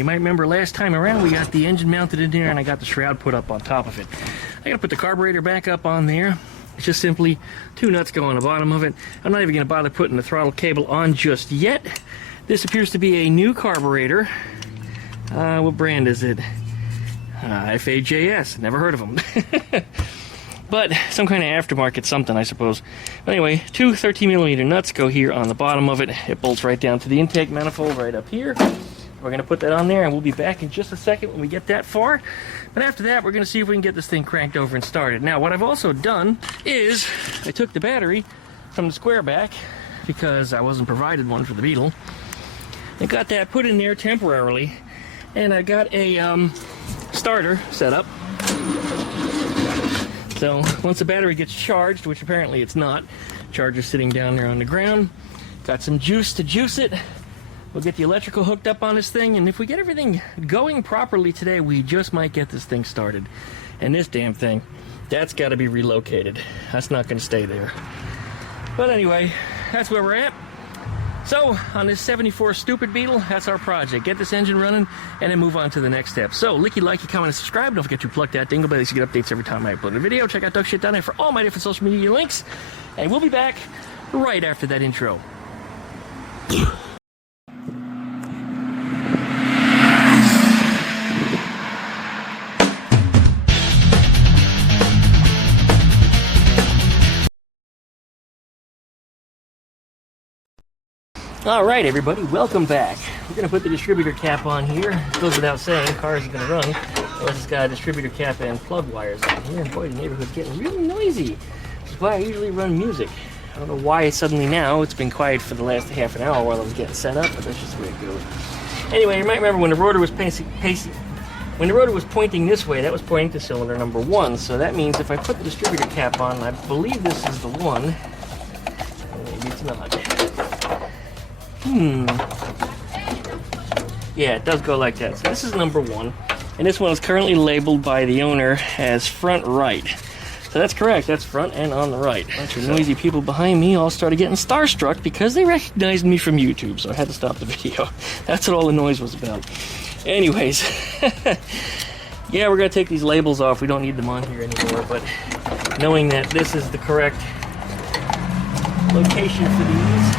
You might remember last time around we got the engine mounted in there and I got the shroud put up on top of it. I gotta put the carburetor back up on there. It's just simply 2 nuts go on the bottom of it. I'm not even gonna bother putting the throttle cable on just yet. This appears to be a new carburetor. What brand is it? FAJS, never heard of them. But some kind of aftermarket something, I suppose. But anyway, 2 13mm nuts go here on the bottom of it. It bolts right down to the intake manifold right up here. We're going to put that on there, and we'll be back in just a second when we get that far. But after that, we're going to see if we can get this thing cranked over and started. Now, what I've also done is I took the battery from the square back, because I wasn't provided one for the Beetle. I got that put in there temporarily, and I got a starter set up. So once the battery gets charged, which apparently it's not, charger's sitting down there on the ground, got some juice to juice it. We'll get the electrical hooked up on this thing, and if we get everything going properly today, we just might get this thing started. And this damn thing, that's got to be relocated. That's not going to stay there. But anyway, that's where we're at. So, on this 74 Stupid Beetle, that's our project. Get this engine running, and then move on to the next step. So, licky, like, comment, and subscribe. Don't forget to plug that dingle bell so you get updates every time I upload a video. Check out duckshit.net for all my different social media links. And we'll be back right after that intro. Alright everybody, welcome back. We're going to put the distributor cap on here. It goes without saying, cars are going to run unless it's got a distributor cap and plug wires on here. And boy, the neighborhood's getting really noisy, which is why I usually run music. I don't know why suddenly now it's been quiet for the last half an hour while I was getting set up, but that's just the way it goes. Anyway, you might remember when the rotor was pointing this way, that was pointing to cylinder number 1. So that means if I put the distributor cap on, I believe this is the one. Maybe it's not. Yeah, it does go like that. So this is number 1, and this one is currently labeled by the owner as front right. So that's correct, that's front and on the right. A bunch of noisy people behind me all started getting starstruck because they recognized me from YouTube, so I had to stop the video. That's what all the noise was about. Anyways, yeah, we're going to take these labels off. We don't need them on here anymore, but knowing that this is the correct location for these,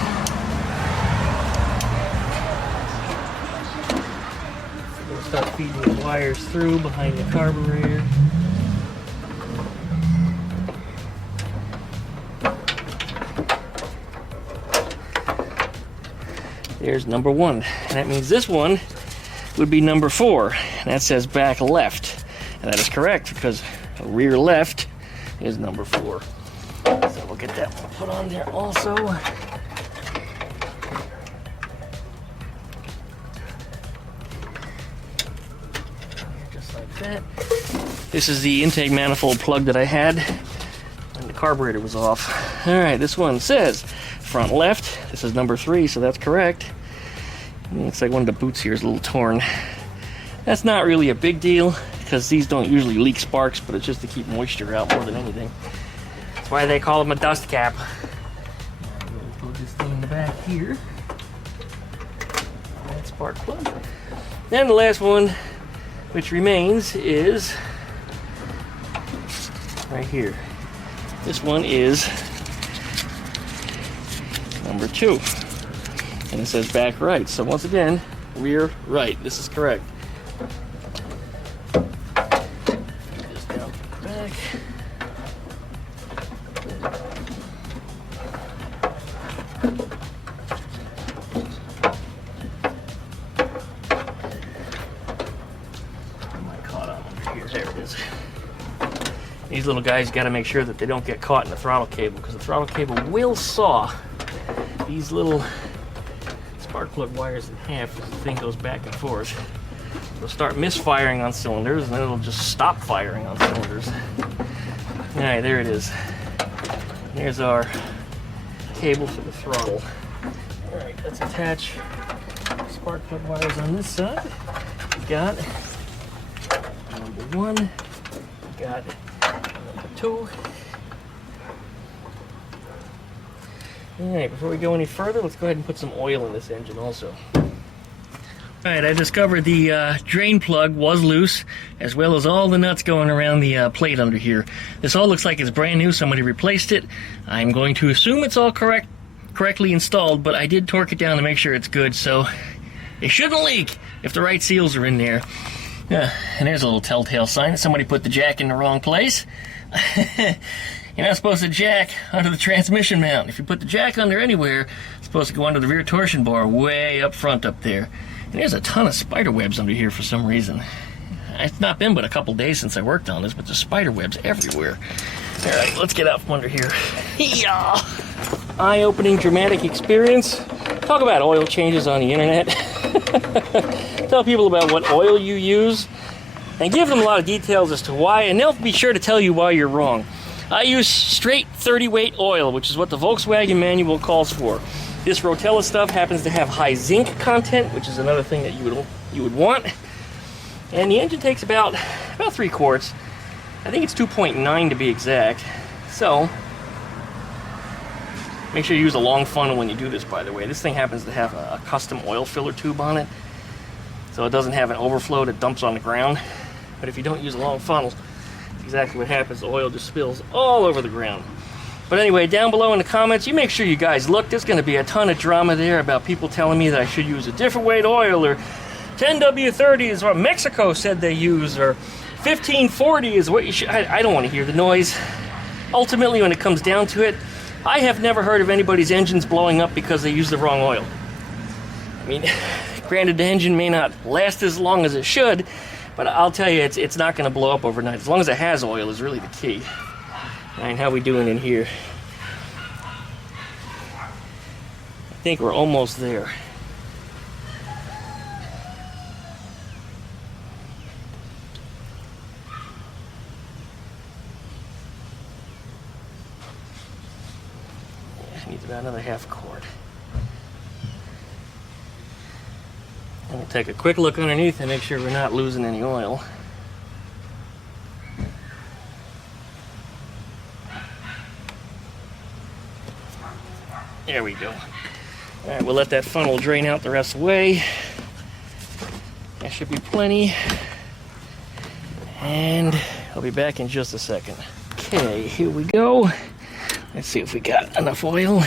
start feeding the wires through behind the carburetor. There's number 1. And that means this one would be number 4. And that says back left. And that is correct because rear left is number 4. So we'll get that one put on there also. That. This is the intake manifold plug that I had when the carburetor was off. Alright, this one says front left. This is number 3, so that's correct. It looks like one of the boots here is a little torn. That's not really a big deal because these don't usually leak sparks, but it's just to keep moisture out more than anything. That's why they call them a dust cap. We'll plug this thing in the back here. That spark plug. And the last one, which remains, is right here. This one is number 2. And it says back right. So once again, rear right. This is correct. Put this down the back. These little guys got to make sure that they don't get caught in the throttle cable, because the throttle cable will saw these little spark plug wires in half as the thing goes back and forth. It'll start misfiring on cylinders, and then it'll just stop firing on cylinders. Alright, there it is. There's our cable for the throttle. Alright, let's attach spark plug wires on this side. We got number 1. We got number 2. Alright, before we go any further, let's go ahead and put some oil in this engine also. Alright, I discovered the drain plug was loose, as well as all the nuts going around the plate under here. This all looks like it's brand new. Somebody replaced it. I'm going to assume it's all correctly installed, but I did torque it down to make sure it's good, so it shouldn't leak if the right seals are in there. And there's a little telltale sign that somebody put the jack in the wrong place. You're not supposed to jack under the transmission mount. If you put the jack under anywhere, it's supposed to go under the rear torsion bar way up front up there. And there's a ton of spider webs under here for some reason. It's not been but a couple days since I worked on this, but there's spider webs everywhere. All right, let's get out from under here. Yeah. Eye-opening, dramatic experience. Talk about oil changes on the internet. Tell people about what oil you use, and give them a lot of details as to why, and they'll be sure to tell you why you're wrong. I use straight 30-weight oil, which is what the Volkswagen manual calls for. This Rotella stuff happens to have high zinc content, which is another thing that you would want. And the engine takes about 3 quarts. I think it's 2.9 to be exact. So make sure you use a long funnel when you do this, by the way. This thing happens to have a custom oil filler tube on it, so it doesn't have an overflow that dumps on the ground. But if you don't use a long funnel, that's exactly what happens. The oil just spills all over the ground. But anyway, down below in the comments, you make sure you guys look. There's going to be a ton of drama there about people telling me that I should use a different weight oil, or 10W30 is what Mexico said they use, or 1540 is what you should. I don't want to hear the noise. Ultimately, when it comes down to it, I have never heard of anybody's engines blowing up because they use the wrong oil. I mean, granted, the engine may not last as long as it should, but I'll tell you, it's not going to blow up overnight. As long as it has oil is really the key. And how we doing in here? I think we're almost there. Yeah, needs about another half quart. And we'll take a quick look underneath and make sure we're not losing any oil. There we go. All right, we'll let that funnel drain out the rest of the way. That should be plenty. And I'll be back in just a second. Okay, here we go. Let's see if we got enough oil.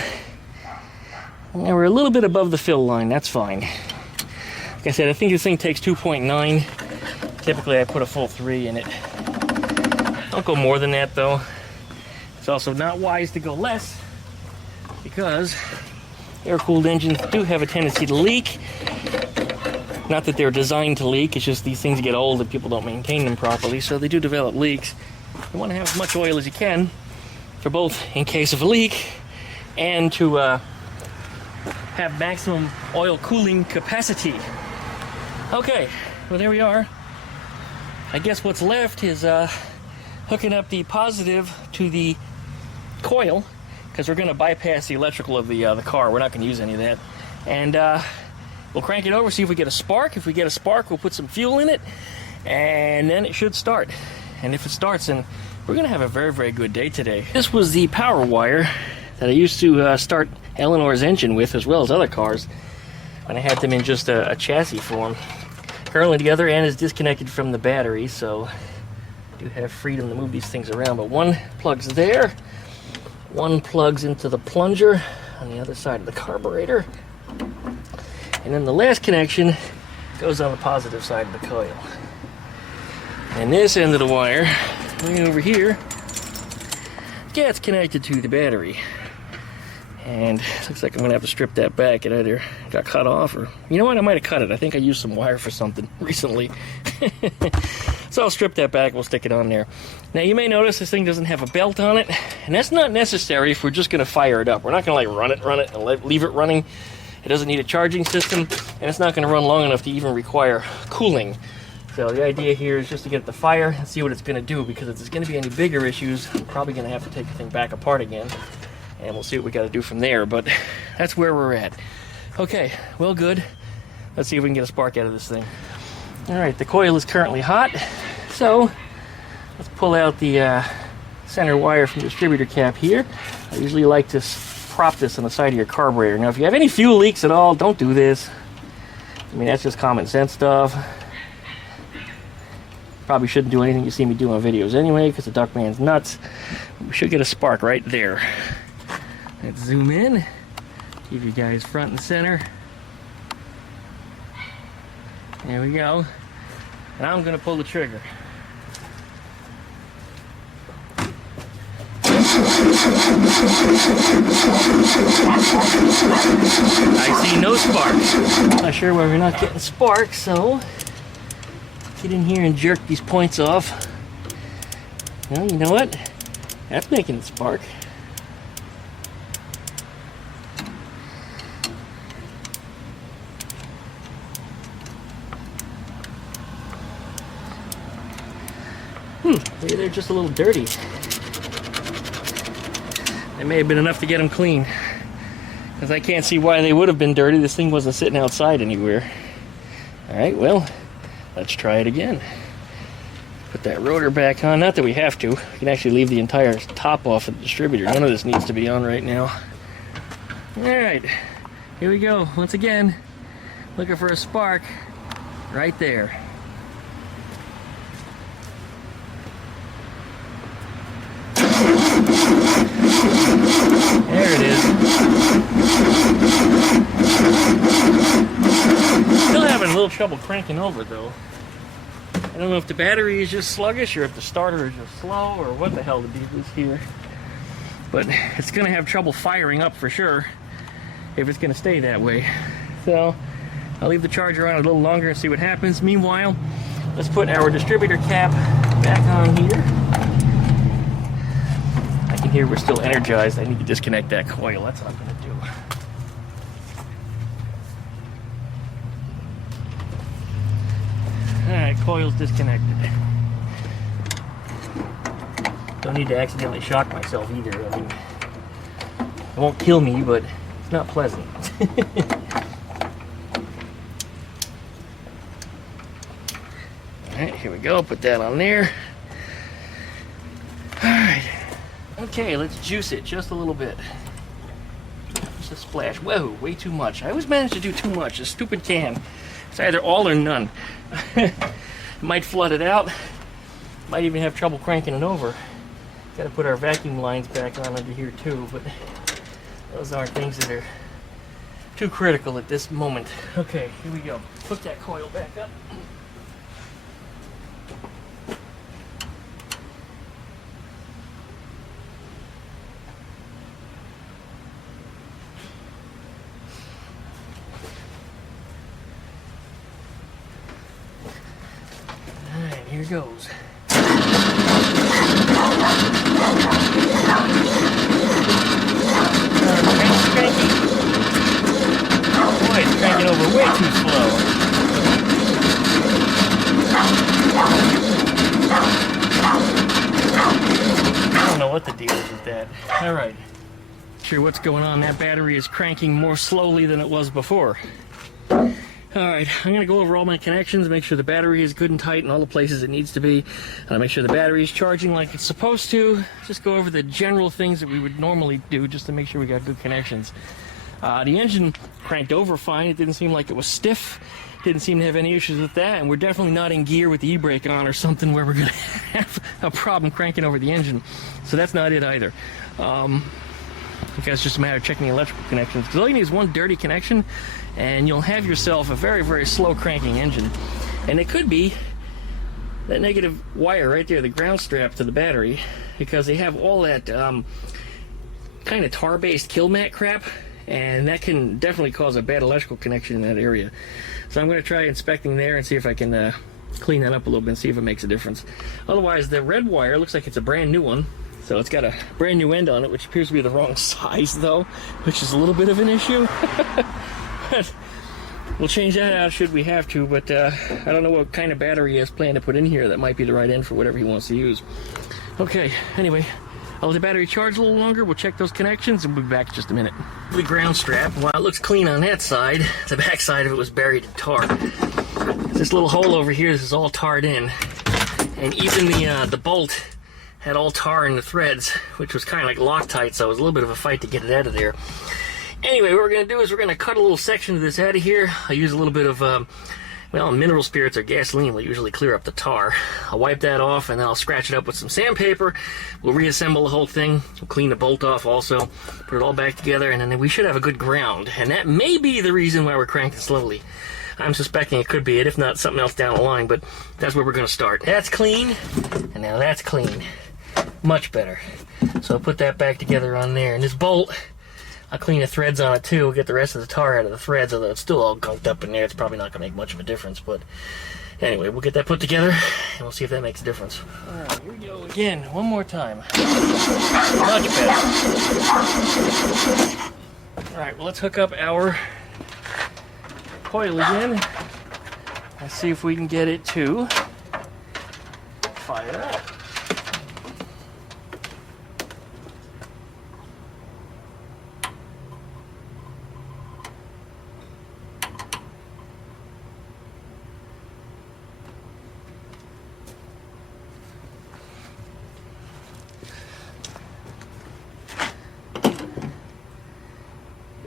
Now we're a little bit above the fill line. That's fine. Like I said, I think this thing takes 2.9. Typically, I put a full 3 in it. Don't go more than that, though. It's also not wise to go less, because air-cooled engines do have a tendency to leak. Not that they're designed to leak, it's just these things get old and people don't maintain them properly, so they do develop leaks. You want to have as much oil as you can, for both in case of a leak and to have maximum oil cooling capacity. Okay, well there we are. I guess what's left is hooking up the positive to the coil, because we're going to bypass the electrical of the car. We're not going to use any of that. And we'll crank it over, see if we get a spark. If we get a spark, we'll put some fuel in it, and then it should start. And if it starts, then we're going to have a very, very good day today. This was the power wire that I used to start Eleanor's engine with, as well as other cars, when I had them in just a chassis form. Currently the other end is disconnected from the battery, so I do have freedom to move these things around. But one plugs there. One plugs into the plunger on the other side of the carburetor. And then the last connection goes on the positive side of the coil. And this end of the wire, way over here, gets connected to the battery. And looks like I'm going to have to strip that back. It either got cut off, or, you know what, I might have cut it. I think I used some wire for something recently. So I'll strip that back, we'll stick it on there. Now you may notice this thing doesn't have a belt on it, and that's not necessary if we're just going to fire it up. We're not going to like run it, and leave it running. It doesn't need a charging system, and it's not going to run long enough to even require cooling. So the idea here is just to get it to fire and see what it's going to do, because if there's going to be any bigger issues, I'm probably going to have to take the thing back apart again, and we'll see what we got to do from there. But that's where we're at. Okay, well, good. Let's see if we can get a spark out of this thing. All right, the coil is currently hot, so let's pull out the center wire from the distributor cap here. I usually like to prop this on the side of your carburetor. Now, if you have any fuel leaks at all, don't do this. I mean, that's just common sense stuff. Probably shouldn't do anything you see me do on videos anyway, because the Duckman's nuts. We should get a spark right there. Let's zoom in. Give you guys front and center. There we go. And I'm going to pull the trigger. I see no sparks. Not sure why we're not getting sparks, so get in here and jerk these points off. Well, you know what? That's making it spark. Maybe they're just a little dirty. They may have been enough to get them clean, because I can't see why they would have been dirty. This thing wasn't sitting outside anywhere. Alright, well, let's try it again. Put that rotor back on. Not that we have to. We can actually leave the entire top off of the distributor. None of this needs to be on right now. Alright, here we go. Once again, looking for a spark right there. There it is. Still having a little trouble cranking over though. I don't know if the battery is just sluggish or if the starter is just slow or what the hell the deal is here. But it's going to have trouble firing up for sure if it's going to stay that way. So I'll leave the charger on a little longer and see what happens. Meanwhile, let's put our distributor cap back on here. I can hear we're still energized. I need to disconnect that coil. That's what I'm going to do. Alright, coil's disconnected. Don't need to accidentally shock myself either. I mean, it won't kill me, but it's not pleasant. Alright, here we go. Put that on there. Alright. Okay, let's juice it just a little bit. Just a splash. Whoa, way too much. I always manage to do too much. This stupid can. It's either all or none. It might flood it out. Might even have trouble cranking it over. Got to put our vacuum lines back on under here too, but those aren't things that are too critical at this moment. Okay, here we go. Hook that coil back up. Here goes. Cranky. Boy, it's cranking over way too slow. I don't know what the deal is with that. Alright. Sure what's going on. That battery is cranking more slowly than it was before. Alright, I'm going to go over all my connections, make sure the battery is good and tight in all the places it needs to be. Make sure the battery is charging like it's supposed to. Just go over the general things that we would normally do just to make sure we got good connections. The engine cranked over fine. It didn't seem like it was stiff. Didn't seem to have any issues with that. And we're definitely not in gear with the e-brake on or something where we're going to have a problem cranking over the engine. So that's not it either. I guess it's just a matter of checking the electrical connections. Because all you need is one dirty connection, and you'll have yourself a very, very slow cranking engine. And it could be that negative wire right there, the ground strap to the battery, because they have all that kind of tar-based kill mat crap, and that can definitely cause a bad electrical connection in that area. So I'm going to try inspecting there and see if I can clean that up a little bit and see if it makes a difference. Otherwise, the red wire looks like it's a brand new one. So it's got a brand new end on it, which appears to be the wrong size though, which is a little bit of an issue. But we'll change that out should we have to, but I don't know what kind of battery he has planned to put in here. That might be the right end for whatever he wants to use. Okay, anyway, I'll let the battery charge a little longer. We'll check those connections and we'll be back in just a minute. The ground strap, while it looks clean on that side, the back side of it was buried in tar. This little hole over here, this is all tarred in. And even the bolt had all tar in the threads, which was kind of like Loctite, so it was a little bit of a fight to get it out of there. Anyway, what we're going to do is we're going to cut a little section of this out of here. I use a little bit of, well, mineral spirits or gasoline will usually clear up the tar. I'll wipe that off, and then I'll scratch it up with some sandpaper. We'll reassemble the whole thing. We'll clean the bolt off also, put it all back together, and then we should have a good ground. And that may be the reason why we're cranking slowly. I'm suspecting it could be it, if not something else down the line, but that's where we're going to start. That's clean, and now that's clean. Much better. So I'll put that back together on there. And this bolt, I'll clean the threads on it too. We'll get the rest of the tar out of the threads, although it's still all gunked up in there. It's probably not going to make much of a difference, but anyway, we'll get that put together, and we'll see if that makes a difference. All right, here we go again, one more time. Much better. All right, well, let's hook up our coil again. Let's see if we can get it to fire up.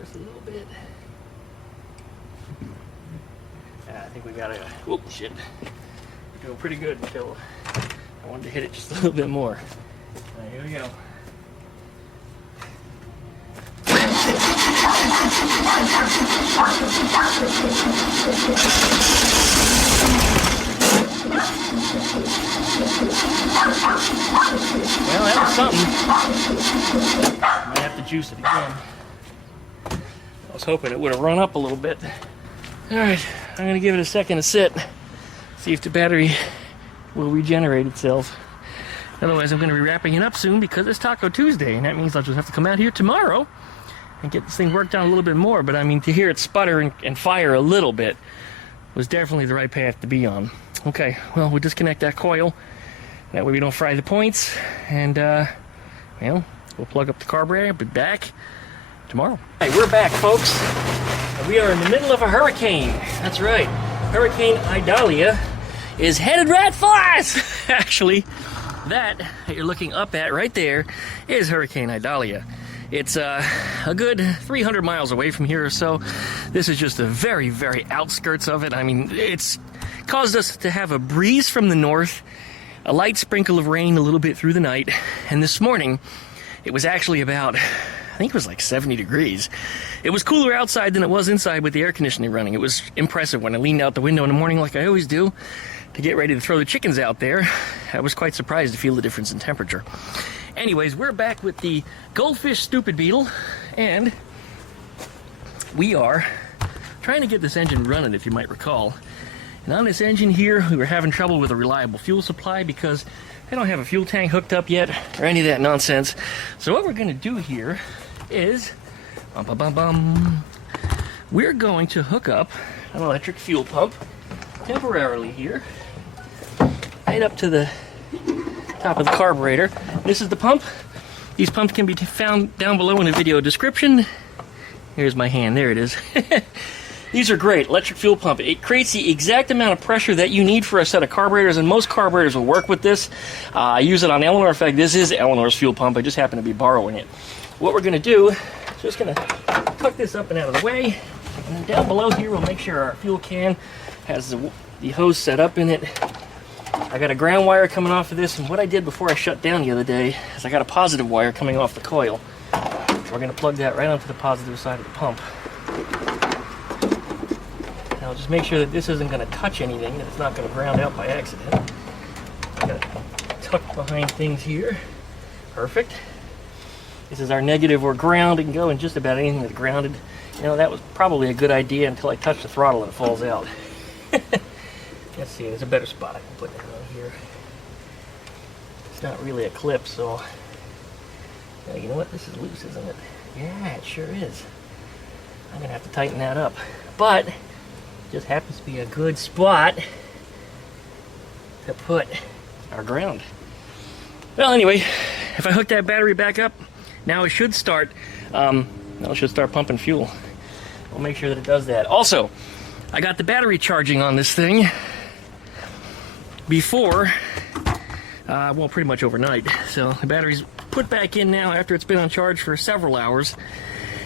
A little bit. I think we got it. Oh shit! We're doing pretty good until I wanted to hit it just a little bit more. All right, here we go. Well, that was something. Might have to juice it again. I was hoping it would have run up a little bit. Alright, I'm going to give it a second to sit. See if the battery will regenerate itself. Otherwise, I'm going to be wrapping it up soon because it's Taco Tuesday, and that means I'll just have to come out here tomorrow and get this thing worked on a little bit more. But I mean, to hear it sputter and fire a little bit was definitely the right path to be on. Okay, well, we'll disconnect that coil. That way we don't fry the points. And, well, we'll plug up the carburetor and be back tomorrow. Hey, we're back, folks. We are in the middle of a hurricane. That's right. Hurricane Idalia is headed right for us. Actually, that you're looking up at right there is Hurricane Idalia. It's a good 300 miles away from here or so. This is just the very, very outskirts of it. I mean, it's caused us to have a breeze from the north, a light sprinkle of rain a little bit through the night, and this morning it was actually about, I think it was like 70 degrees. It was cooler outside than it was inside with the air conditioning running. It was impressive when I leaned out the window in the morning like I always do to get ready to throw the chickens out there. I was quite surprised to feel the difference in temperature. Anyways, we're back with the Goldfish Super Beetle, and we are trying to get this engine running, if you might recall. And on this engine here, we were having trouble with a reliable fuel supply because I don't have a fuel tank hooked up yet or any of that nonsense. So what we're going to do here is we're going to hook up an electric fuel pump temporarily here right up to the top of the carburetor. This is the pump. These pumps can be found down below in the video description. Here's my hand. There it is. These are great. Electric fuel pump. It creates the exact amount of pressure that you need for a set of carburetors, and most carburetors will work with this. I use it on Eleanor. In fact, this is Eleanor's fuel pump. I just happen to be borrowing it. What we're going to do is just going to tuck this up and out of the way. And then down below here, we'll make sure our fuel can has the hose set up in it. I got a ground wire coming off of this, and what I did before I shut down the other day is I got a positive wire coming off the coil. So we're going to plug that right onto the positive side of the pump. Now just make sure that this isn't going to touch anything, that it's not going to ground out by accident. I got it tucked behind things here. Perfect. This is our negative or ground. It can go in just about anything that's grounded. You know, that was probably a good idea until I touch the throttle and it falls out. Let's see, there's a better spot I can put that on here. It's not really a clip, so... Now, you know what? This is loose, isn't it? Yeah, it sure is. I'm going to have to tighten that up. But, it just happens to be a good spot to put our ground. Well, anyway, if I hook that battery back up, now it should start, pumping fuel. We'll make sure that it does that. Also, I got the battery charging on this thing before, well, pretty much overnight. So the battery's put back in now after it's been on charge for several hours.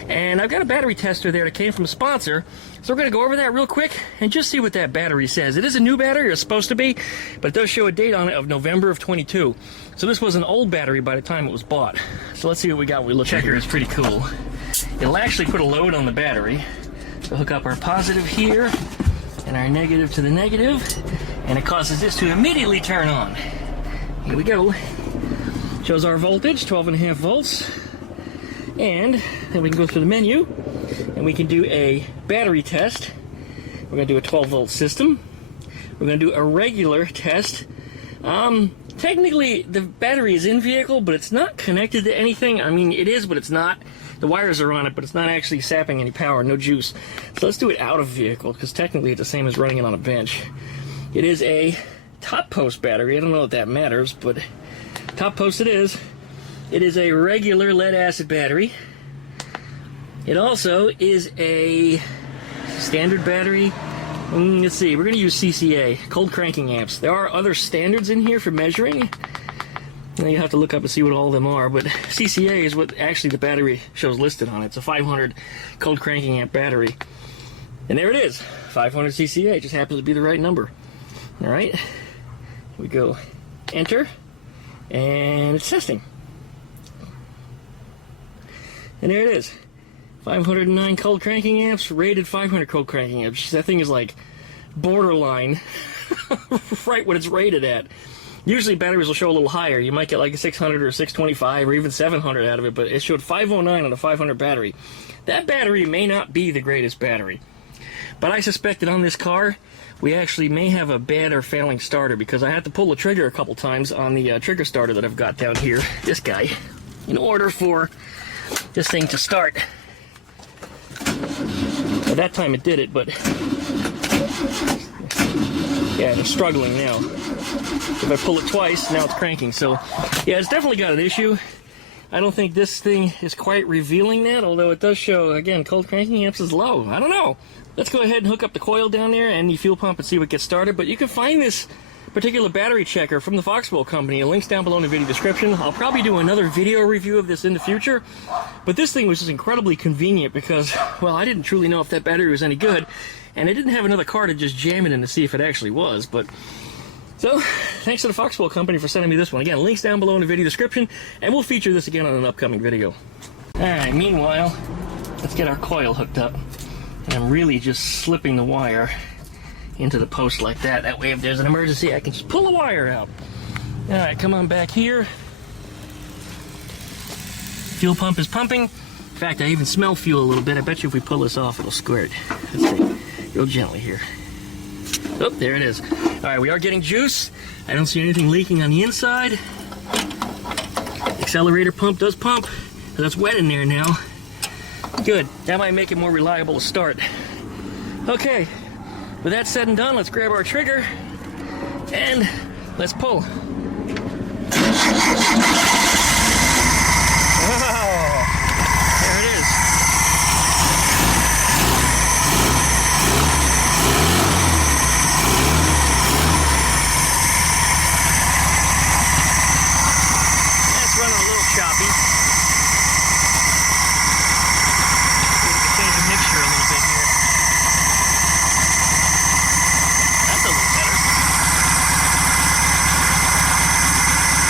And I've got a battery tester there that came from a sponsor, so we're going to go over that real quick and just see what that battery says. It is a new battery, or it's supposed to be, but it does show a date on it of November of 22. So this was an old battery by the time it was bought. So let's see what we got when we look. Checker is pretty cool. It'll actually put a load on the battery. So hook up our positive here and our negative to the negative, and it causes this to immediately turn on. Here we go. Shows our voltage, 12.5 volts. And then we can go through the menu and we can do a battery test. We're going to do a 12 volt system. We're going to do a regular test. Technically the battery is in vehicle, but it's not connected to anything. I mean, it is, but it's not. The wires are on it, but it's not actually sapping any power, no juice. So let's do it out of vehicle, because technically it's the same as running it on a bench. It is a top post battery. I don't know if that matters, but top post it is. It is a regular lead acid battery. It also is a standard battery. Let's see, we're going to use CCA, cold cranking amps. There are other standards in here for measuring. Now you have to look up and see what all of them are, but CCA is what actually the battery shows listed on it. It's a 500 cold cranking amp battery. And there it is, 500 CCA. It just happens to be the right number. All right, here we go. Enter, and it's testing. And there it is. 509 cold cranking amps, rated 500 cold cranking amps. That thing is like borderline right what it's rated at. Usually batteries will show a little higher. You might get like a 600 or 625 or even 700 out of it, but it showed 509 on a 500 battery. That battery may not be the greatest battery, but I suspect that on this car we actually may have a bad or failing starter, because I had to pull the trigger a couple times on the trigger starter that I've got down here, this guy, in order for this thing to start. At that time it did it, but yeah, it's struggling now. If I pull it twice, now it's cranking. So yeah, it's definitely got an issue. I don't think this thing is quite revealing that, although it does show, again, cold cranking amps is low. I don't know. Let's go ahead and hook up the coil down there and the fuel pump and see what gets started. But you can find this particular battery checker from the Foxwell company. A link's down below in the video description. I'll probably do another video review of this in the future. But this thing was just incredibly convenient because, well, I didn't truly know if that battery was any good, and I didn't have another car to just jam it in to see if it actually was. But so, thanks to the Foxwell company for sending me this one. Again, links down below in the video description, and we'll feature this again on an upcoming video. Alright, meanwhile, let's get our coil hooked up. And I'm really just slipping the wire into the post like that. That way, if there's an emergency, I can just pull the wire out. Alright, come on back here. Fuel pump is pumping. In fact, I even smell fuel a little bit. I bet you if we pull this off, it'll squirt. Let's see. Real gently here. Oh, there it is. Alright, we are getting juice. I don't see anything leaking on the inside. Accelerator pump does pump. So that's wet in there now. Good. That might make it more reliable to start. Okay. With that said and done, let's grab our trigger and let's pull. Oh, there it is. It's running a little choppy. Change the mixture a little bit here. That's a little better.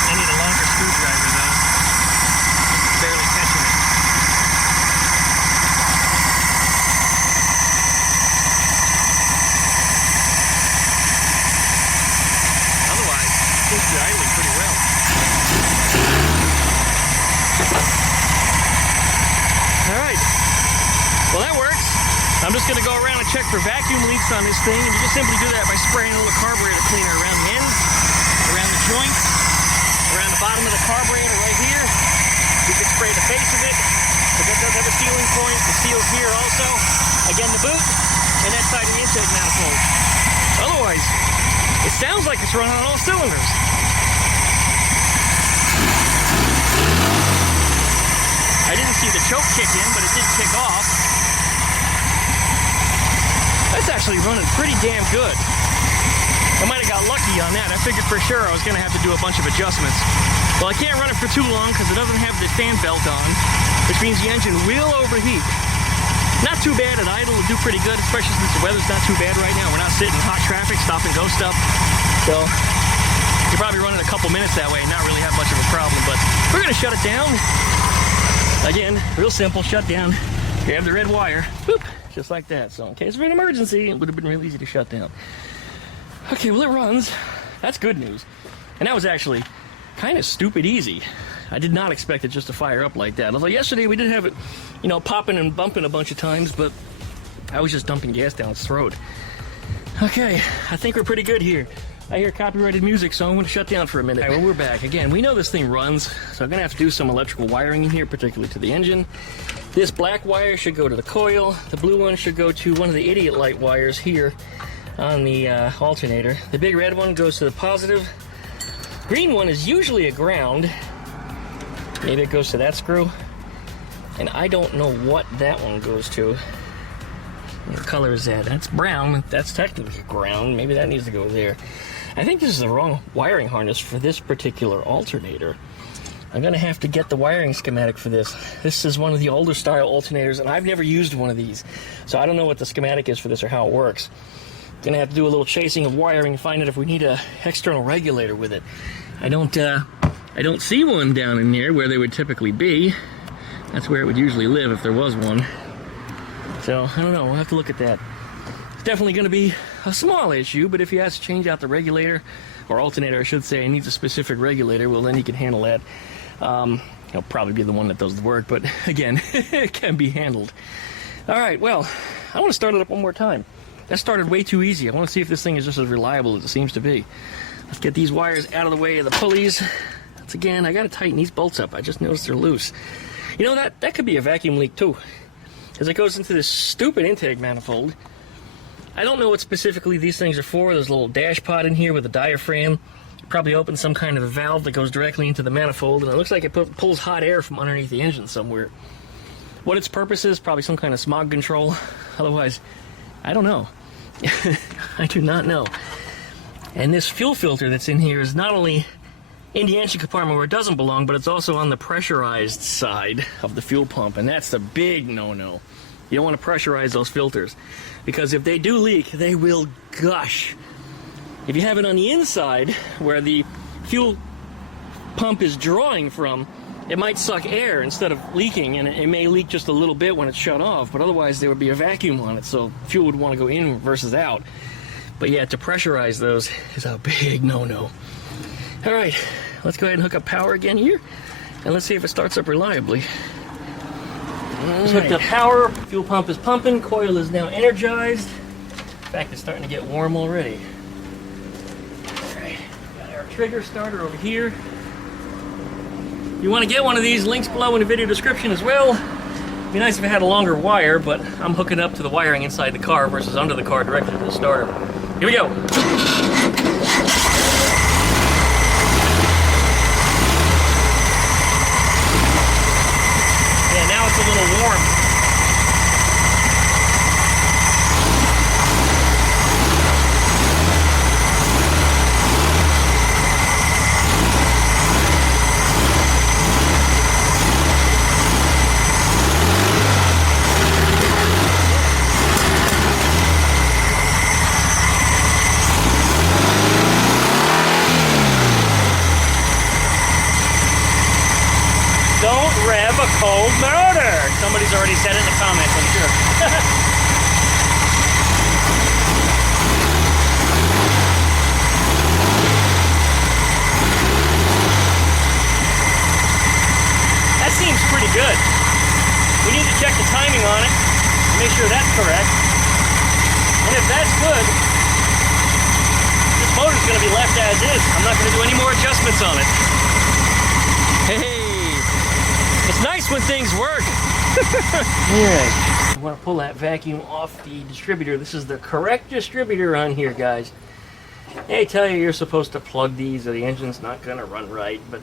I need a longer screwdriver though. Barely catching it. Otherwise, it seems to be idling pretty well. Alright. Well, that works. I'm just going to go around and check for vacuum leaks on this thing, and you just simply do that by spraying a little carburetor cleaner around the ends, around the joints, around the bottom of the carburetor right here. You can spray the face of it, but that does have a sealing point. The seal's here also. Again, the boot, and that side of the intake manifold. Otherwise, it sounds like it's running on all cylinders. I didn't see the choke kick in, but it did kick off. That's actually running pretty damn good. I might have got lucky iffy on that. I figured for sure I was going to have to do a bunch of adjustments. Well, I can't run it for too long because it doesn't have the fan belt on, which means the engine will overheat. Not too bad at idle, it'll do pretty good, especially since the weather's not too bad right now. We're not sitting in hot traffic, stop and go stuff. So you probably run it a couple minutes that way and not really have much of a problem, but we're going to shut it down. Again, real simple, shut down. Grab the red wire, boop, just like that. So in case of an emergency, it would have been real easy to shut down. Okay, well it runs. That's good news. And that was actually kind of stupid easy. I did not expect it just to fire up like that. Although yesterday we did have it, you know, popping and bumping a bunch of times, but I was just dumping gas down its throat. Okay, I think we're pretty good here. I hear copyrighted music, so I'm going to shut down for a minute. All right, well, we're back. Again, we know this thing runs, so I'm going to have to do some electrical wiring in here, particularly to the engine. This black wire should go to the coil. The blue one should go to one of the idiot light wires here on the alternator. The big red one goes to the positive. Green one is usually a ground. Maybe it goes to that screw. And I don't know what that one goes to. What color is that? That's brown. That's technically ground. Maybe that needs to go there. I think this is the wrong wiring harness for this particular alternator. I'm going to have to get the wiring schematic for this. This is one of the older style alternators, and I've never used one of these. So I don't know what the schematic is for this or how it works. Going to have to do a little chasing of wiring and find out if we need a external regulator with it. I don't see one down in there where they would typically be. That's where it would usually live if there was one. So, I don't know, we'll have to look at that. It's definitely going to be a small issue, but if he has to change out the regulator, or alternator I should say, and needs a specific regulator, well then he can handle that. He'll probably be the one that does the work, but again, it can be handled. Alright, well, I want to start it up one more time. That started way too easy. I want to see if this thing is just as reliable as it seems to be. Let's get these wires out of the way of the pulleys. Once again, I got to tighten these bolts up. I just noticed they're loose. You know, that could be a vacuum leak too, as it goes into this stupid intake manifold. I don't know what specifically these things are for. There's a little dash pod in here with a diaphragm. Probably opens some kind of a valve that goes directly into the manifold, and it looks like it pulls hot air from underneath the engine somewhere. What its purpose is, probably some kind of smog control. Otherwise, I don't know. I do not know. And this fuel filter that's in here is not only in the engine compartment where it doesn't belong, but it's also on the pressurized side of the fuel pump, and that's the big no-no. You don't want to pressurize those filters, because if they do leak, they will gush. If you have it on the inside, where the fuel pump is drawing from, it might suck air instead of leaking, and it may leak just a little bit when it's shut off, but otherwise there would be a vacuum on it, so fuel would want to go in versus out. But yeah, to pressurize those is a big no-no. All right, let's go ahead and hook up power again here, and let's see if it starts up reliably. Let's hook up power. Fuel pump is pumping. Coil is now energized. In fact, it's starting to get warm already. All right, got our trigger starter over here. If you want to get one of these, links below in the video description as well. It'd be nice if it had a longer wire, but I'm hooking up to the wiring inside the car versus under the car directly to the starter. Here we go. Yeah, now it's a little warm. Don't rev a cold motor. Somebody's already said it in the comments, I'm sure. That seems pretty good. We need to check the timing on it, make sure that's correct. And if that's good, this motor's going to be left as is. I'm not going to do any more adjustments on it. Hey! It's nice when things work. Alright, I want to pull that vacuum off the distributor. This is the correct distributor on here, guys. They tell you you're supposed to plug these or the engine's not going to run right, but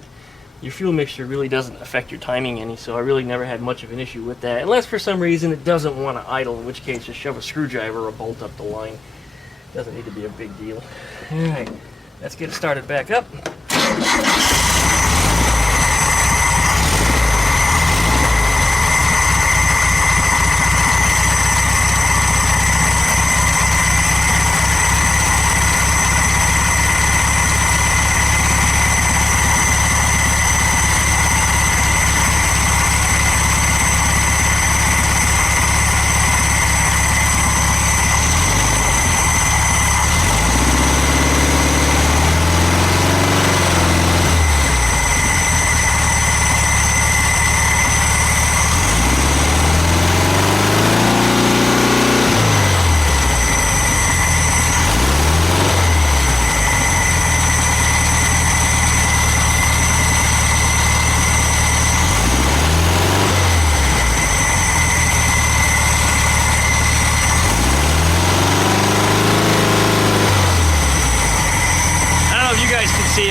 your fuel mixture really doesn't affect your timing any, so I really never had much of an issue with that. Unless for some reason it doesn't want to idle, in which case just shove a screwdriver or a bolt up the line. Doesn't need to be a big deal. Alright, Let's get it started back up.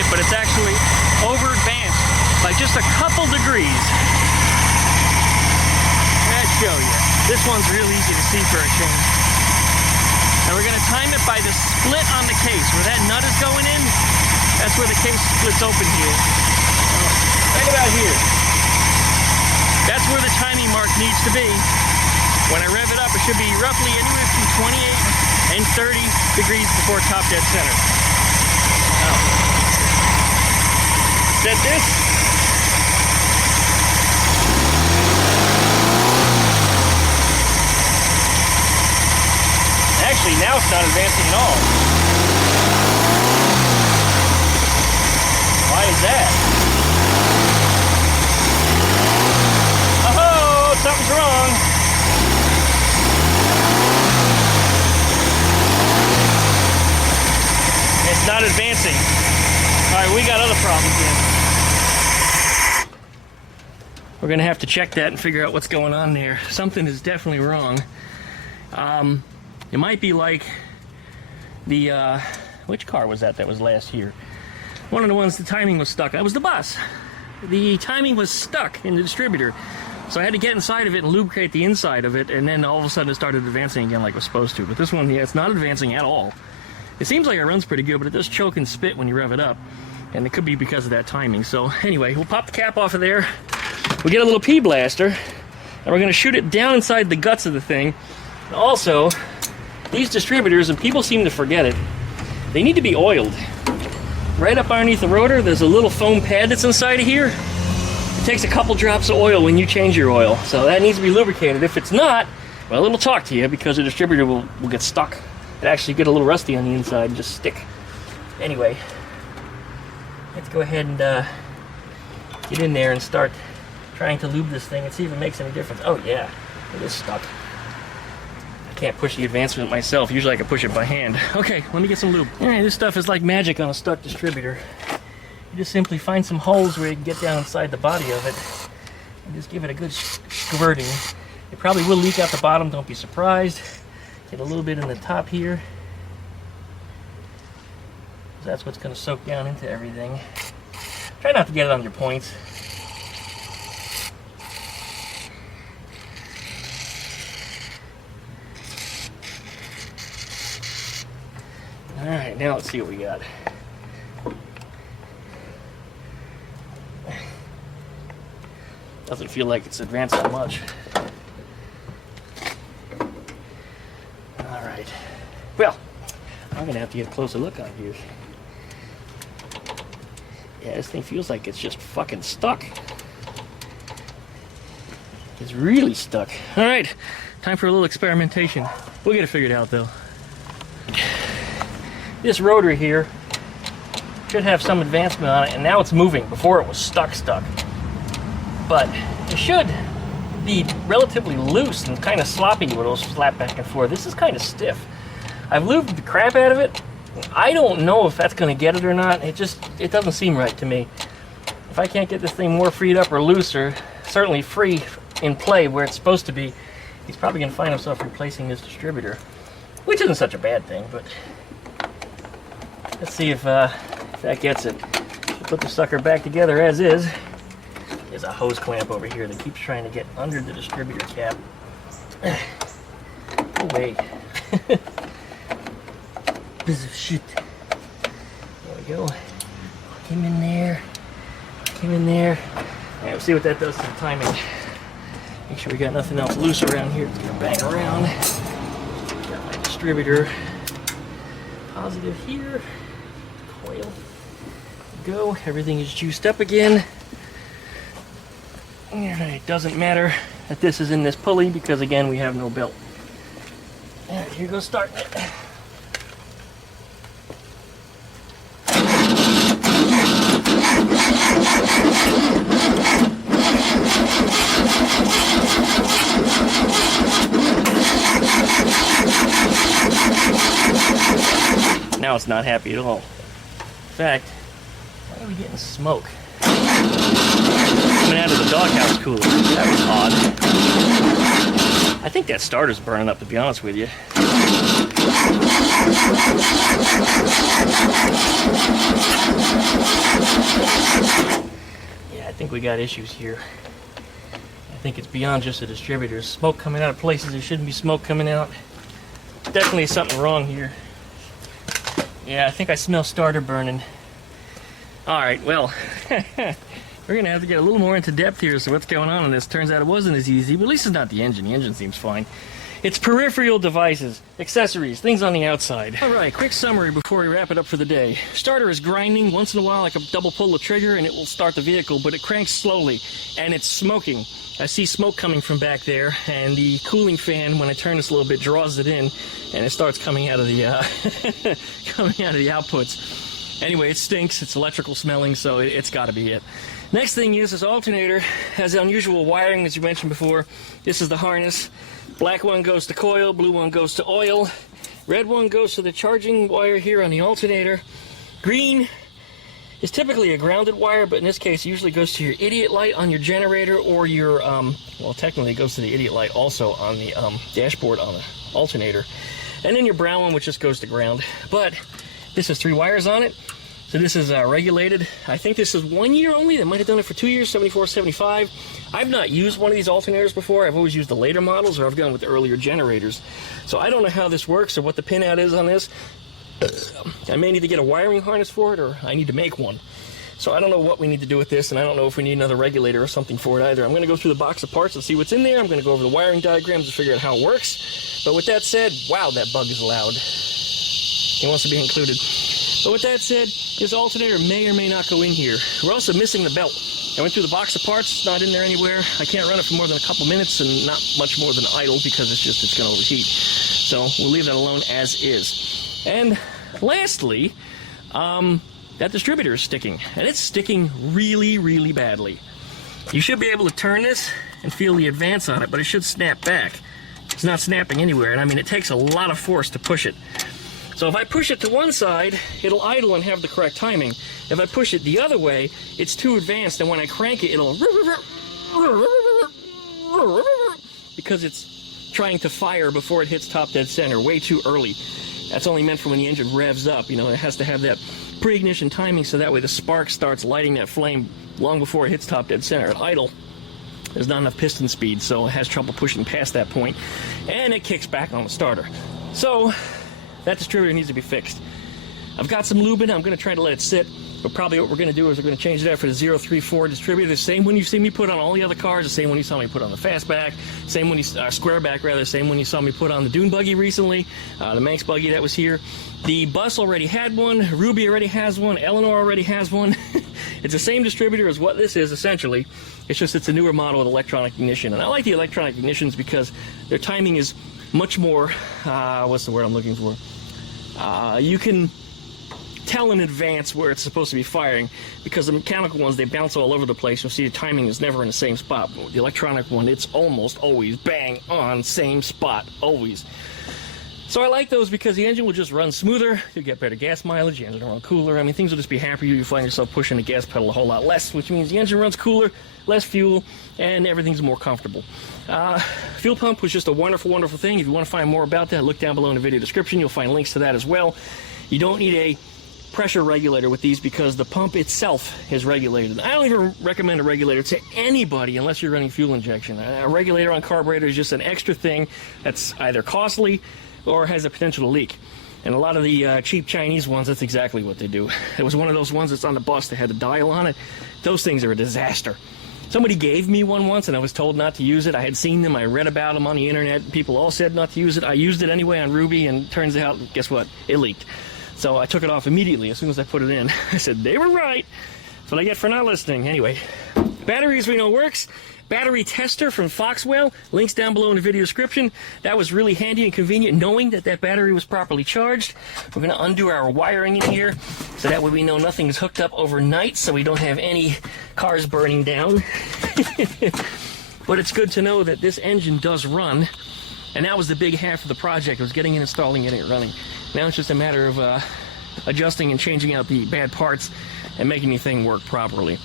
But it's actually over advanced by just a couple degrees. Let's show you. This one's real easy to see for a change. And we're going to time it by the split on the case. Where that nut is going in, that's where the case splits open here. Right about here. That's where the timing mark needs to be. When I rev it up, it should be roughly anywhere between 28 and 30 degrees before top dead center. Set this. Actually, now it's not advancing at all. Why is that? Oh, something's wrong. It's not advancing. All right, we got other problems here. We're going to have to check that and figure out what's going on there. Something is definitely wrong. It might be like the, which car was that was last year? One of the ones the timing was stuck. That was the bus. The timing was stuck in the distributor. So I had to get inside of it and lubricate the inside of it, and then all of a sudden it started advancing again like it was supposed to. But this one, yeah, it's not advancing at all. It seems like it runs pretty good, but it does choke and spit when you rev it up. And it could be because of that timing. So anyway, we'll pop the cap off of there. We'll get a little pea blaster, and we're going to shoot it down inside the guts of the thing. And also, these distributors, and people seem to forget it, they need to be oiled. Right up underneath the rotor, there's a little foam pad that's inside of here. It takes a couple drops of oil when you change your oil. So that needs to be lubricated. If it's not, well, it'll talk to you because the distributor will get stuck. It actually get a little rusty on the inside and just stick. Anyway, let's go ahead and get in there and start trying to lube this thing and see if it makes any difference. Oh yeah, it is stuck. I can't push the advancement myself. Usually I can push it by hand. Okay, let me get some lube. Alright, this stuff is like magic on a stuck distributor. You just simply find some holes where you can get down inside the body of it and just give it a good squirting. It probably will leak out the bottom, don't be surprised. Get a little bit in the top here. That's what's going to soak down into everything. Try not to get it on your points. Alright, now let's see what we got. Doesn't feel like it's advanced that much. Alright. Well, I'm going to have to get a closer look on here. Yeah, this thing feels like it's just fucking stuck. It's really stuck. Alright, time for a little experimentation. We'll get it figured out though. This rotor here should have some advancement on it, and now it's moving. Before it was stuck. But it should be relatively loose and kind of sloppy with those slap back and forth. This is kind of stiff. I've lubed the crap out of it. I don't know if that's going to get it or not. It doesn't seem right to me. If I can't get this thing more freed up or looser, certainly free in play where it's supposed to be, he's probably going to find himself replacing this distributor, which isn't such a bad thing, but let's see if that gets it. We'll put the sucker back together as is. There's a hose clamp over here that keeps trying to get under the distributor cap. Oh wait. Piece of shit. There we we go. Plug him in there. Plug him in there. Alright, we'll see what that does to the timing. Make sure we got nothing else loose around here. It's gonna bang around. Got my distributor positive here. Coil. Go. Everything is juiced up again. And it doesn't matter that this is in this pulley because again we have no belt. Alright, here goes starting it. Now it's not happy at all. In fact, why are we getting smoke? Coming out of the doghouse cooler. That was odd. I think that starter's burning up, to be honest with you. Yeah, I think we got issues here. I think it's beyond just the distributors. Smoke coming out of places there shouldn't be smoke coming out. Definitely something wrong here. Yeah, I think I smell starter burning. Alright, well, we're going to have to get a little more into depth here, so what's going on in this? Turns out it wasn't as easy, but at least it's not the engine. The engine seems fine. It's peripheral devices, accessories, things on the outside. Alright, quick summary before we wrap it up for the day. Starter is grinding. Once in a while I can double pull the trigger and it will start the vehicle, but it cranks slowly, and it's smoking. I see smoke coming from back there, and the cooling fan, when I turn this a little bit, draws it in, and it starts coming out of the coming out of the outputs. Anyway, it stinks. It's electrical smelling, so it's got to be it. Next thing is this alternator has unusual wiring, as you mentioned before. This is the harness. Black one goes to coil, blue one goes to oil, red one goes to the charging wire here on the alternator. Green is typically a grounded wire, but in this case it usually goes to your idiot light on your generator, or your, well, technically it goes to the idiot light also on the dashboard on the alternator. And then your brown one, which just goes to ground. But this has 3 wires on it, so this is regulated. I think this is 1 year only. They might have done it for 2 years, 74, 75. I've not used one of these alternators before. I've always used the later models, or I've gone with the earlier generators. So I don't know how this works or what the pinout is on this. I may need to get a wiring harness for it, or I need to make one. So I don't know what we need to do with this, and I don't know if we need another regulator or something for it either. I'm going to go through the box of parts and see what's in there. I'm going to go over the wiring diagrams to figure out how it works. But with that said, wow, that bug is loud. He wants to be included. But with that said, this alternator may or may not go in here. We're also missing the belt. I went through the box of parts. It's not in there anywhere. I can't run it for more than a couple minutes, and not much more than idle because it's going to overheat. So we'll leave that alone as is. And lastly, that distributor is sticking, and it's sticking really, really badly. You should be able to turn this and feel the advance on it, but it should snap back. It's not snapping anywhere, and I mean, it takes a lot of force to push it. So if I push it to one side, it'll idle and have the correct timing. If I push it the other way, it's too advanced, and when I crank it, it'll because it's trying to fire before it hits top dead center way too early. That's only meant for when the engine revs up. You know, it has to have that pre-ignition timing, so that way the spark starts lighting that flame long before it hits top dead center. At idle, there's not enough piston speed, so it has trouble pushing past that point, and it kicks back on the starter. So that distributor needs to be fixed. I've got some lube in it. I'm going to try to let it sit, but probably what we're going to do is we're going to change it out for the 034 distributor. The same one you see me put on all the other cars, the same one you saw me put on the Fastback, same one you Squareback rather, same one you saw me put on the Dune buggy recently, the Manx buggy that was here. The Bus already had one, Ruby already has one, Eleanor already has one. It's the same distributor as what this is essentially. It's just it's a newer model with electronic ignition, and I like the electronic ignitions because their timing is much more, what's the word I'm looking for? You can tell in advance where it's supposed to be firing, because the mechanical ones, they bounce all over the place. You'll see the timing is never in the same spot. But with the electronic one, it's almost always bang on, same spot, always. So I like those because the engine will just run smoother. You'll get better gas mileage, the engine will run cooler. I mean, things will just be happier. You find yourself pushing the gas pedal a whole lot less, which means the engine runs cooler, less fuel, and everything's more comfortable. Fuel pump was just a wonderful, wonderful thing. If you want to find more about that, look down below in the video description. You'll find links to that as well. You don't need a pressure regulator with these because the pump itself is regulated. I don't even recommend a regulator to anybody unless you're running fuel injection. A regulator on carburetor is just an extra thing that's either costly or has a potential to leak. And a lot of the cheap Chinese ones, that's exactly what they do. It was one of those ones that's on the bus that had the dial on it. Those things are a disaster. Somebody gave me one once and I was told not to use it. I had seen them, I read about them on the internet. People all said not to use it. I used it anyway on Ruby, and turns out, guess what? It leaked. So I took it off immediately as soon as I put it in. I said, they were right. That's what I get for not listening. Anyway, batteries we know works. Battery tester from Foxwell, links down below in the video description. That was really handy and convenient, knowing that that battery was properly charged. We're going to undo our wiring in here, so that way we know nothing is hooked up overnight, so we don't have any cars burning down. But it's good to know that this engine does run, and that was the big half of the project, was getting it, installing it, and running. Now it's just a matter of adjusting and changing out the bad parts and making the thing work properly.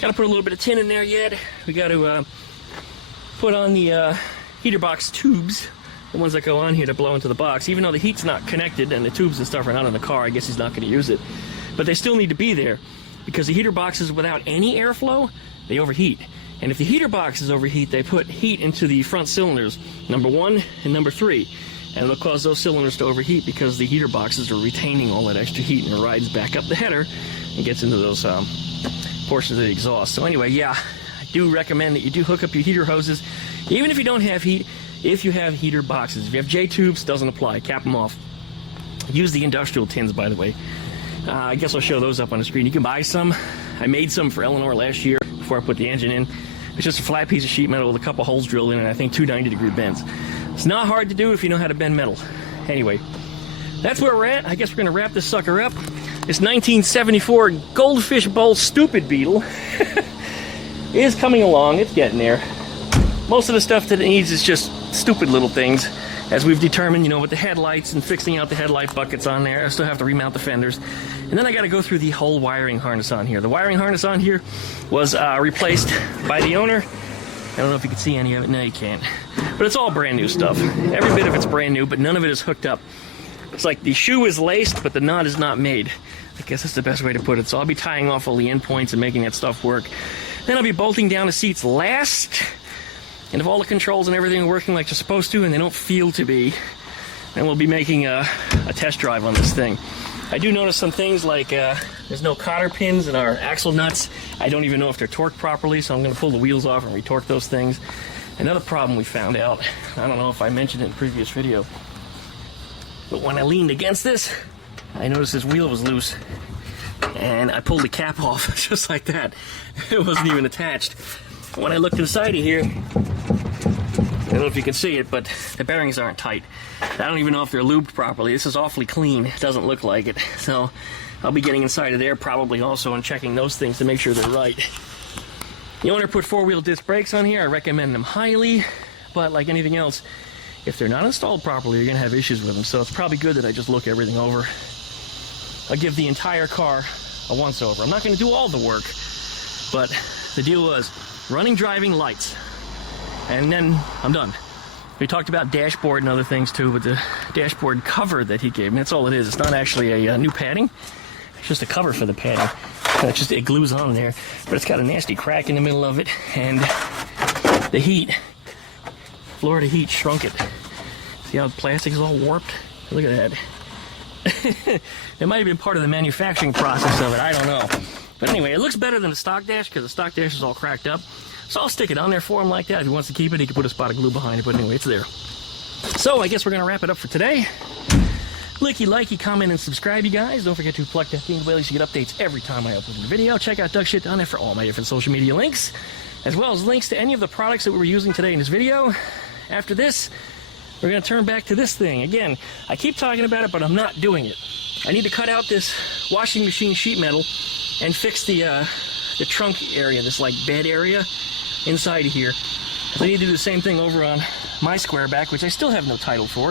Got to put a little bit of tin in there yet. We got to put on the heater box tubes, the ones that go on here to blow into the box. Even though the heat's not connected and the tubes and stuff are not in the car, I guess he's not going to use it. But they still need to be there, because the heater boxes without any airflow, they overheat. And if the heater boxes overheat, they put heat into the front cylinders, number 1 and number 3. And it'll cause those cylinders to overheat because the heater boxes are retaining all that extra heat, and it rides back up the header and gets into those portions of the exhaust. So anyway, yeah, I do recommend that you do hook up your heater hoses, even if you don't have heat. If you have heater boxes, if you have J-tubes, doesn't apply. Cap them off. Use the industrial tins, by the way. I guess I'll show those up on the screen. You can buy some. I made some for Eleanor last year before I put the engine in. It's just a flat piece of sheet metal with a couple holes drilled in it, and I think 2 90-degree bends. It's not hard to do if you know how to bend metal. Anyway, that's where we're at. I guess we're going to wrap this sucker up. This 1974 Goldfish Bowl Stupid Beetle is coming along. It's getting there. Most of the stuff that it needs is just stupid little things, as we've determined, you know, with the headlights and fixing out the headlight buckets on there. I still have to remount the fenders. And then I got to go through the whole wiring harness on here. The wiring harness on here was replaced by the owner. I don't know if you can see any of it. No, you can't. But it's all brand new stuff. Every bit of it's brand new, but none of it is hooked up. It's like the shoe is laced, but the knot is not made. I guess that's the best way to put it. So I'll be tying off all the end points and making that stuff work. Then I'll be bolting down the seats last. And if all the controls and everything are working like they're supposed to, and they don't feel to be, then we'll be making a test drive on this thing. I do notice some things like there's no cotter pins in our axle nuts. I don't even know if they're torqued properly, so I'm going to pull the wheels off and retorque those things. Another problem we found out, I don't know if I mentioned it in the previous video, but when I leaned against this, I noticed this wheel was loose, and I pulled the cap off just like that. It wasn't even attached. When I looked inside of here, I don't know if you can see it, but the bearings aren't tight. I don't even know if they're lubed properly. This is awfully clean. It doesn't look like it. So I'll be getting inside of there probably also and checking those things to make sure they're right. The owner put 4-wheel disc brakes on here. I recommend them highly, but like anything else, if they're not installed properly, you're going to have issues with them. So it's probably good that I just look everything over. I'll give the entire car a once-over. I'm not going to do all the work, but the deal was running, driving, lights, and then I'm done. We talked about dashboard and other things too, but the dashboard cover that he gave me, that's all it is. It's not actually a new padding. It's just a cover for the padding. It glues on there, but it's got a nasty crack in the middle of it, and the heat, Florida heat, shrunk it. See how the plastic is all warped? Look at that. It might have been part of the manufacturing process of it, I don't know. But anyway, it looks better than the stock dash because the stock dash is all cracked up. So I'll stick it on there for him like that. If he wants to keep it, he can put a spot of glue behind it. But anyway, it's there. So I guess we're going to wrap it up for today. Likey, comment, and subscribe, you guys. Don't forget to pluck that thing bell so you get updates every time I upload a video. Check out Duck Shit down there for all my different social media links, as well as links to any of the products that we were using today in this video. After this, we're going to turn back to this thing. Again, I keep talking about it, but I'm not doing it. I need to cut out this washing machine sheet metal and fix the trunk area, this like bed area inside of here. So I need to do the same thing over on my square back, which I still have no title for.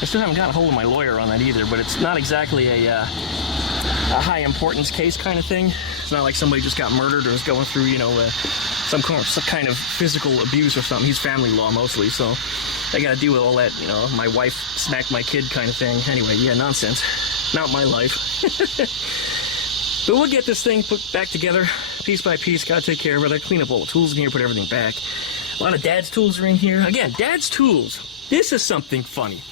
I still haven't gotten a hold of my lawyer on that either, but it's not exactly a high importance case kind of thing. It's not like somebody just got murdered or is going through, you know, some kind of physical abuse or something. He's family law mostly, so I got to deal with all that, you know, my wife smacked my kid kind of thing. Anyway, yeah, nonsense. Not my life. But we'll get this thing put back together piece by piece. Got to take care of it. I clean up all the tools in here, put everything back. A lot of Dad's tools are in here. Again, Dad's tools. This is something funny.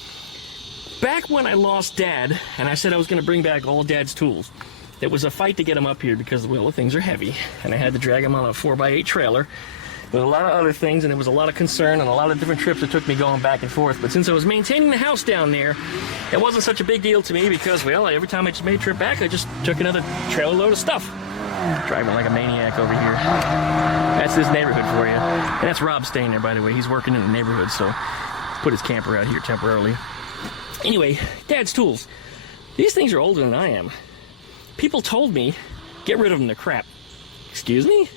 Back when I lost Dad, and I said I was going to bring back all Dad's tools, it was a fight to get them up here because, well, the things are heavy, and I had to drag them on a 4x8 trailer with a lot of other things, and there was a lot of concern and a lot of different trips that took me going back and forth. But since I was maintaining the house down there, it wasn't such a big deal to me because, well, every time I just made a trip back, I just took another trailer load of stuff. Driving like a maniac over here. That's this neighborhood for you. And that's Rob staying there, by the way. He's working in the neighborhood, so put his camper out here temporarily. Anyway, Dad's tools. These things are older than I am. People told me, get rid of them, they're crap. Excuse me?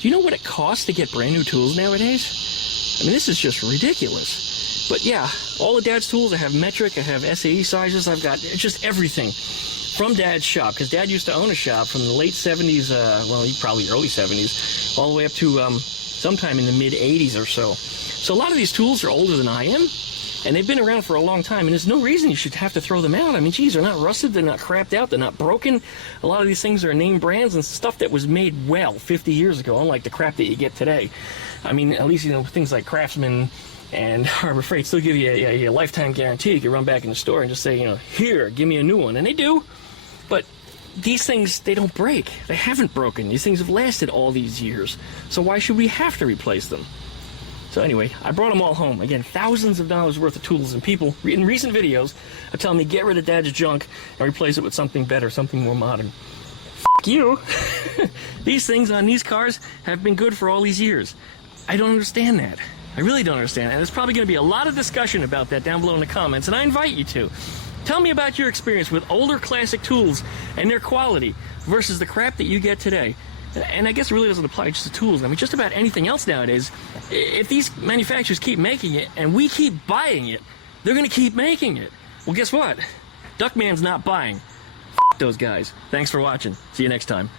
Do you know what it costs to get brand new tools nowadays? I mean, this is just ridiculous. But yeah, all of Dad's tools, I have metric, I have SAE sizes, I've got just everything from Dad's shop, because Dad used to own a shop from the late 70s, well, probably early 70s, all the way up to sometime in the mid 80s or so. So a lot of these tools are older than I am, and they've been around for a long time, and there's no reason you should have to throw them out. I mean, geez, they're not rusted, they're not crapped out, they're not broken. A lot of these things are name brands and stuff that was made well 50 years ago, unlike the crap that you get today. I mean, at least, you know, things like Craftsman and Harbor Freight still give you a lifetime guarantee. You can run back in the store and just say, you know, here, give me a new one, and they do. But these things, they don't break. They haven't broken. These things have lasted all these years. So why should we have to replace them? So anyway, I brought them all home. Again, thousands of dollars worth of tools, and people in recent videos are telling me get rid of Dad's junk and replace it with something better, something more modern. F*** you. These things on these cars have been good for all these years. I don't understand that. I really don't understand. And there's probably going to be a lot of discussion about that down below in the comments, and I invite you to. Tell me about your experience with older classic tools and their quality versus the crap that you get today. And I guess it really doesn't apply just to tools. I mean, just about anything else nowadays, if these manufacturers keep making it and we keep buying it, they're going to keep making it. Well, guess what? Duckman's not buying. F*** those guys. Thanks for watching. See you next time.